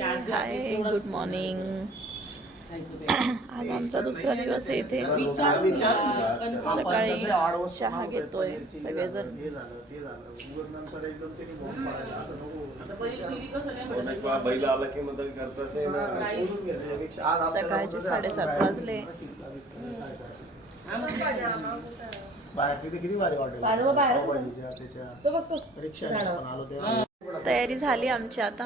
हाय, good morning. आज आमचा दुसरा दिवस आहे इथे. सकाळी चहा घेतोय सगळेजण. सकाळचे 7:30 वाजले. तयारी झाली आमची. आता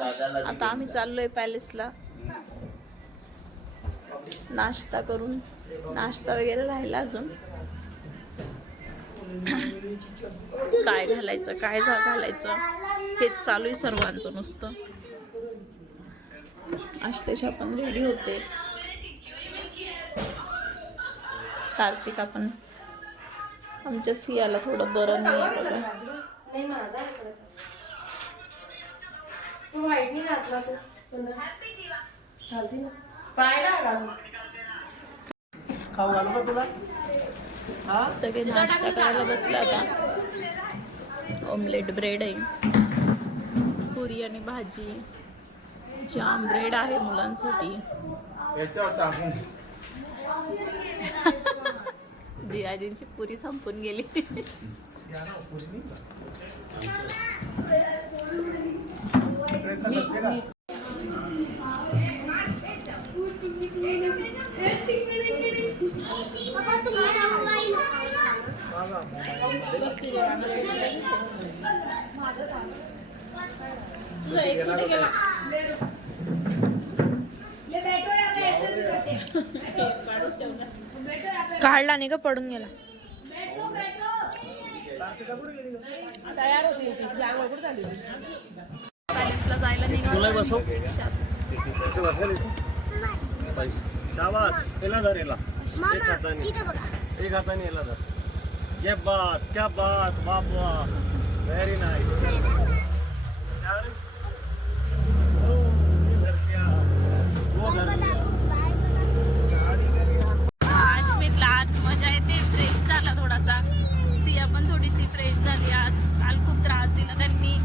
आम्ही चाललोय पॅलेसला. नाश्ता करून, नाश्ता वगैरे राहिला अजून. काय घालायचं, काय घालायचं हेच चालू आहे सर्वांचं नुसतं. आश्लेषा पण रेडी होते. कार्तिका पण. आमच्या सियाला थोडं बरं नाही आहे बघा. सगळे नाश्ता करायला बसला. आता ऑमलेट ब्रेड आहे, पुरी आणि भाजी, जाम ब्रेड आहे मुलांसाठी. जियाजींची पुरी संपून गेली. काढला नाही का, पडून गेला. तयार होती पॅलेसला जायला निघालो. एक हाताने याला धर. ये बात क्या बात, बाबा व्हेरी नाइस. काश्मीरला आज मजा येते. फ्रेश झाला थोडासा. सिया पण थोडीशी फ्रेश झाली आज. काल खूप त्रास दिला त्यांनी.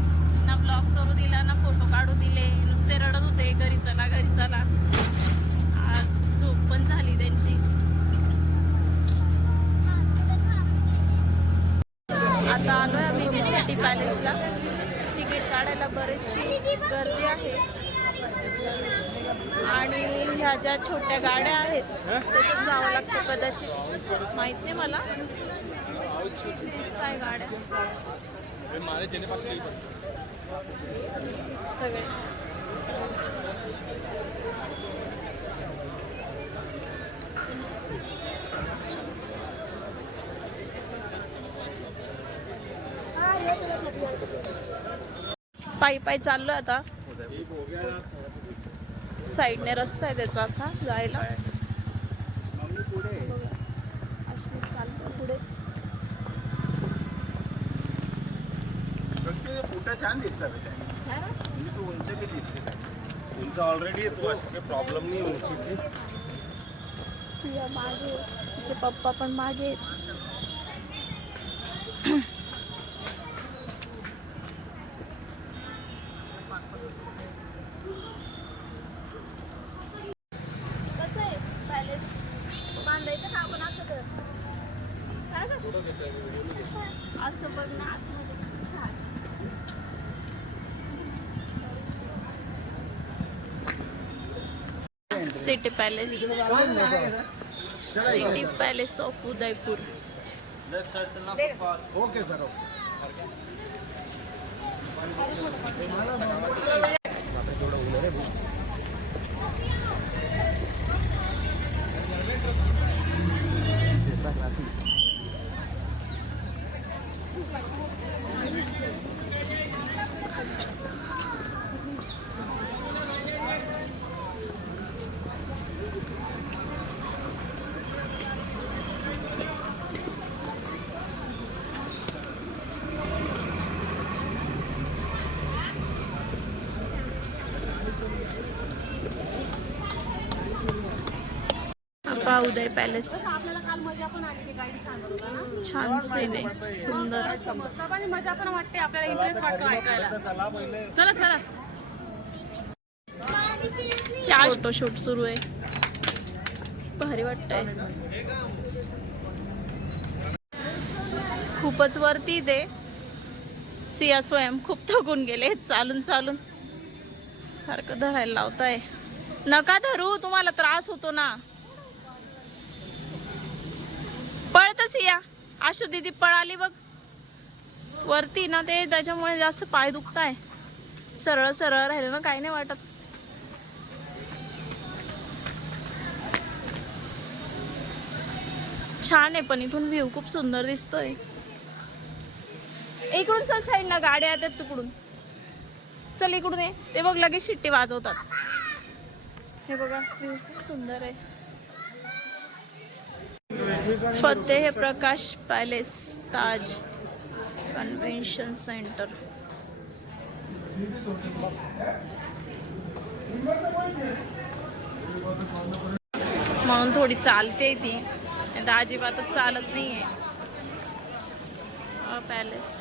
ना ब्लॉग करू दिला, ना फोटो काढू दिले. नुसते रडत होते, घरी चला घरी चला. आज झोप पण झाली त्यांची. आता आलोय आम्ही विसिटी पॅलेसला. तिकीट काढायला बरीचशी गर्दी आहे. आणि ह्या ज्या छोट्या गाड्या आहेत त्याच्यात जावं लागतं कदाचित, माहित नाही मला. दिसत आहे गाड्या सगळे. पायी पायी चाललोय आता. साईडने रस्ता आहे त्याचा असा जायला. पुढे छान दिसतात. म्हणजे तू उंच किती दिसते. उंच ऑलरेडी प्रॉब्लेम नाही उंचीची. मागे तिचे पप्पा पण मागे. कसं आहे पॅलेस बांधायचं का आपण असं कर. असं बघ ना आतमध्ये छान. City palace, city palace of Udaipur. Okay sir. Uday palace छान सीन आहे, सुंदर. मजा पण वाटते आपल्याला, इंटरेस्ट वाटतो ऐकायला. चला चला. फोटोशूट सुरू आहे. भारी वाटतंय. खूपच वरती ते सिया स्वयं खूप थकून गेले चालून चालून. सारखं धरायला लावताय. नका धरू, तुम्हाला त्रास होतो ना. पळत सिया. आशू दीदी पळाली बघ वरती ना, ते त्याच्यामुळे जास्त पाय दुखताय. सरळ सरळ राहिलं ना काही नाही वाटत. छान आहे पण इथून व्ह्यू खूप सुंदर दिसतोय. इकडून चल, साईड ना गाड्या येतात तिकडून. चल इकडून ये. ते बघ लगेच शिट्टी वाजवतात. हे बघा व्ह्यू खूप सुंदर आहे. फतेह प्रकाश पॅलेस, ताज कन्व्हेन्शन सेंटर. म्हणून थोडी चालते ती, आता अजिबातच चालत नाहीये. पॅलेस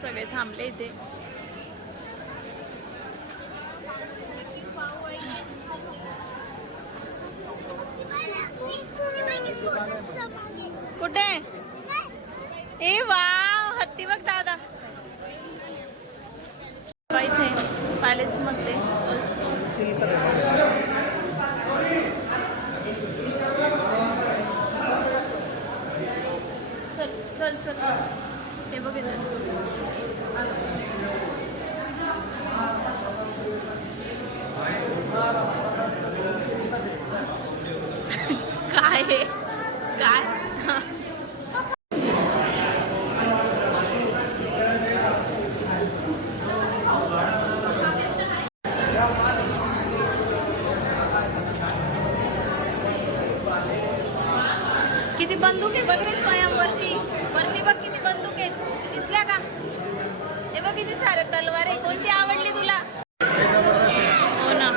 सगळे थांबले इथे. कुठे? ए वाव, हत्ती बघ दादा. इथे पॅलेस मध्ये असतो. चल चल चल, हे बघ काय आहे काय. किती बंदूक आहे बघ रे स्वयं. वरती वरती बघ किती बंदूक आहेत. दिसल्या का? हे बघ किती सारे तलवार आहे. कोणती आवडली तुला? हो ना,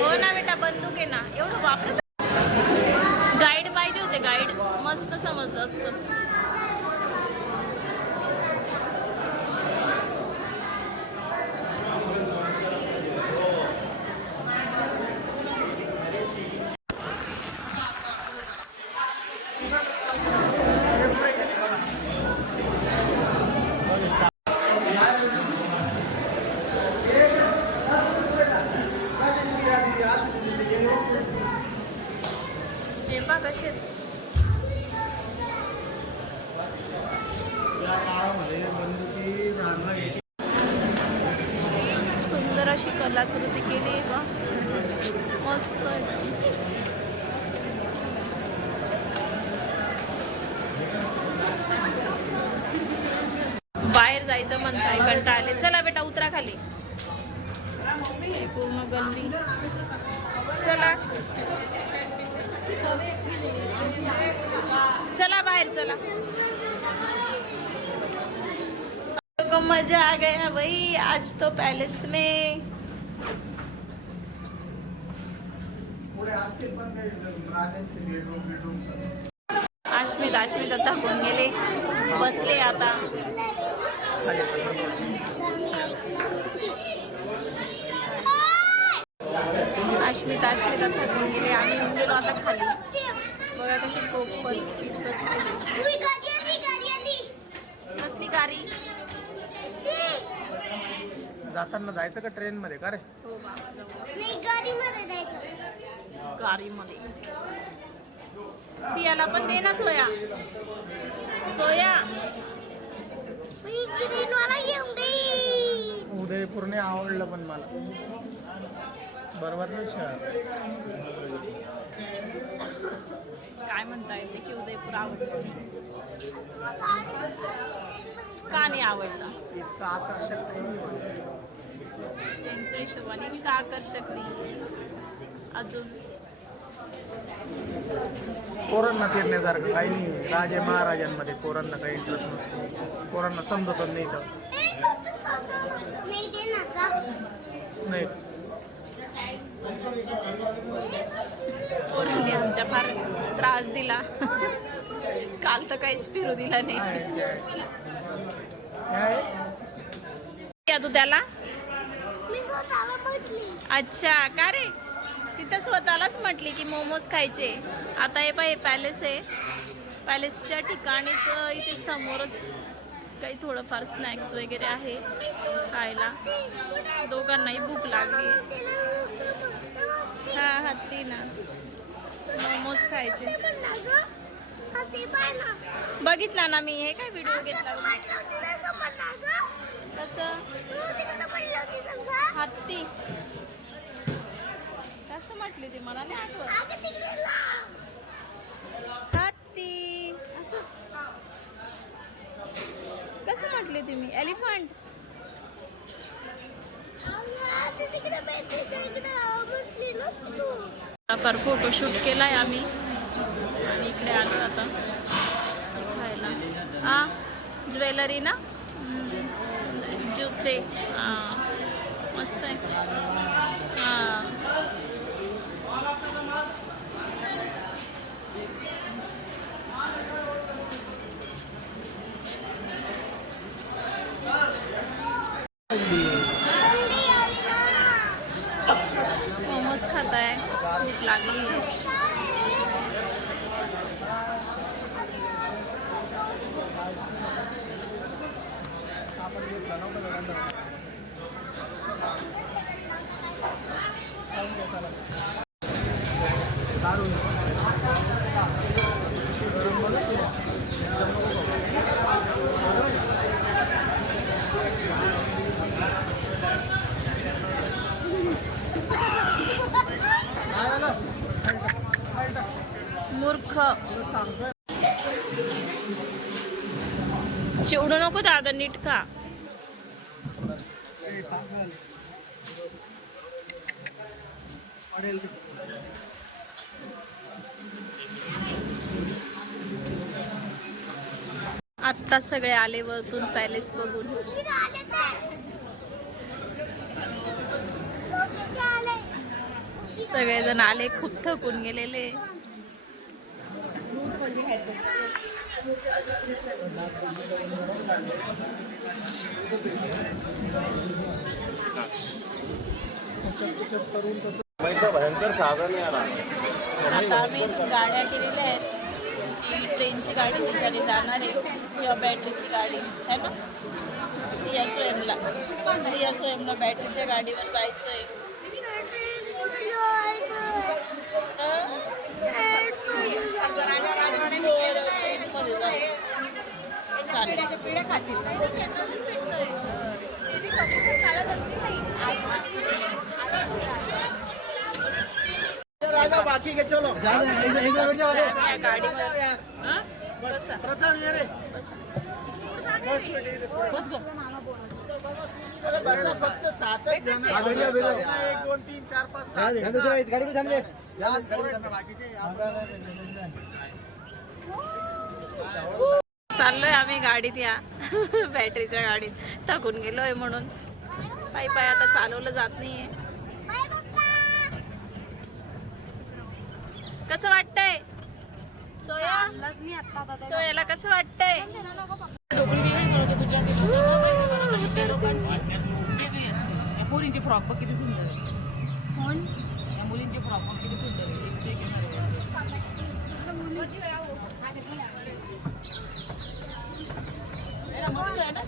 हो ना बेटा, बंदूक आहे ना. एवढं वापरत. गाईड पाहिजे होते, गाईड. मस्त समजलं असतं. कसे सुंदर अशी कलाकृती केली आहे बा. मस्त बाहेर जायचं म्हणताय, कंटाळा आले. चला बेटा उतरा खाली. पूर्ण गल्ली. चला चला बाहर चला. तो मजा आ गया भाई आज तो पैलेस में. आश्मित आता थकून गेले, बसले आता. आश्मित आता थकून गेले. आम्ही येऊन गेलो आता खाली. बघा कशी पोपट कसली गाडी. जाताना जायचं का ट्रेन मध्ये का रे? हो बाबा गाडीमध्ये जायचं. गाडीमध्ये. सियाला पण दे ना सोया. सोया उदयपूरने आवडलं पण मला. बरोबर ना शहर. काय म्हणता येते की उदयपूर आवडतं? का नाही आवडलं? इतकं आकर्षक नाही त्यांच्या हिशोबाने. का आकर्षक नाही अजून? पोरांना फिरण्यासारखं काही नाही. राजे महाराजांमध्ये पोरांना काही इंटरेस्ट नसतो. पोरांना समजतच नाही तर नाही. पोरांनी आमच्या फार त्रास दिला. काल तर काहीच फिरू दिला नाही. काय तू त्याला अच्छा का रे, तिथं स्वतःलाच म्हटली की मोमोज खायचे. आता हे पाय पॅलेस आहे, पॅलेसच्या ठिकाणीच इथे समोरच काही थोडंफार स्नॅक्स वगैरे आहे खायला. दोघांनाही भूक लागली. हा हत्ती ना, मोमोज खायचे. बघितला ना मी, हे काय व्हिडिओ घेतला कसं हत्ती कसं म्हटली ती मला नाही आठवत. हत्ती कसं म्हटली ती मी, एलिफंट. फार फोटोशूट केलाय आम्ही आणि इकडे आलो आता खायला. हा ज्वेलरी ना, जुते, मस्त आहे. हां मोमोज खाताय, भूक लागली आहे. मूर्ख, चिवडू नको दादा, नीट खा. आत्ता सगळे आले वरतून पॅलेस बघून. सगळेजण आले, खूप थकून गेलेले. भयंकर साधन आहे. आता आम्ही गाड्या केलेल्या आहेत. जी ट्रेनची गाडी तिच्याने जाणार आहे किंवा बॅटरीची गाडी आहे ना, सियासोएमला बॅटरीच्या गाडीवर जायचं आहे. बाकी के चलो चाललोय आम्ही गाडीत, या बॅटरीच्या गाडीत. थकून गेलोय म्हणून पायी पायी आता चालवलं जात नाहीये. कसं वाटतंय सोयाला, कसं वाटतंय? मुलींचे फ्रॉक बघ किती सुंदर आहे. या मुलींचे फ्रॉक बघ किती सुंदर आहे. मस्त आहे ना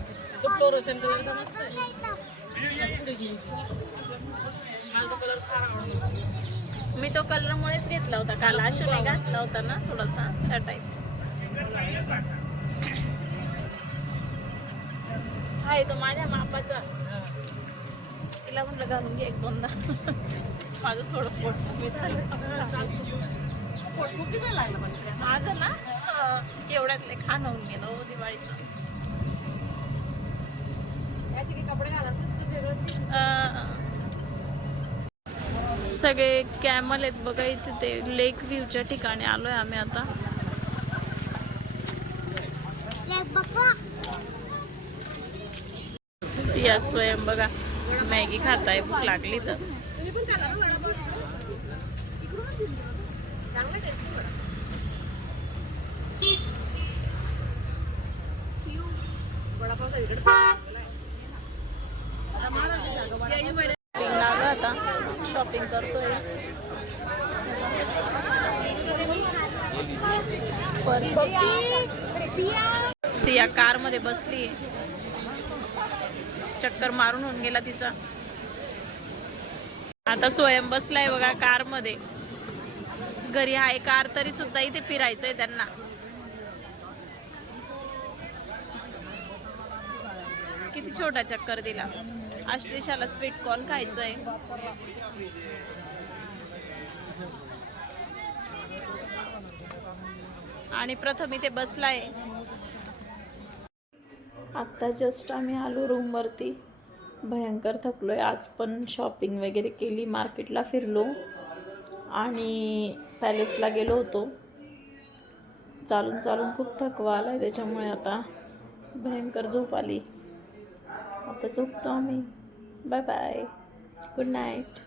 तो फ्लोरोसेंट कलरचा, मस्त आहे. कलर फार आवडतो. मी तो कलरमुळेच घेतला होता काल. आशूने घातला होता ना थोडासा त्या टाईप. हाय तो माझ्या मापाचा. तिला म्हटलं घालून घे एक दोनदा. माझं थोडं पोट कमी झालं. पोट खूप दिसायला लागलं पण माझं ना एवढ्यातले खाणं होऊन गेलं हो दिवाळीचं. कपडे घालत सगळे कॅमल आहेत बघा इथे. ते लेक व्ह्यूच्या ठिकाणी आलोय आम्ही आता. सियासोएम बघा मॅगी खाताय, भूक लागली तर. वडापाव शॉपिंग करतोय. सिया कार मध्ये बसली, चक्कर मारून होऊन गेला तिचा. आता स्वयं बसलाय बघा कार मध्ये. घरी आहे कार तरी सुद्धा इथे फिरायचंय त्यांना. किती छोटा चक्कर दिला. आश्लेषाला स्वीट कॉर्न खायचंय. आणि प्रथम इथे बसलाय. आता जस्ट आम्ही आलो रूम वरती. भयंकर थकलोय. आज पण शॉपिंग वगैरे केली, मार्केटला फिरलो आणि पॅलेसला गेलो होतो. चालून चालून खूप थकवा आलाय, त्याच्यामुळे आता भयंकर झोप आली. आता झोपतो आम्ही. Bye bye, good night.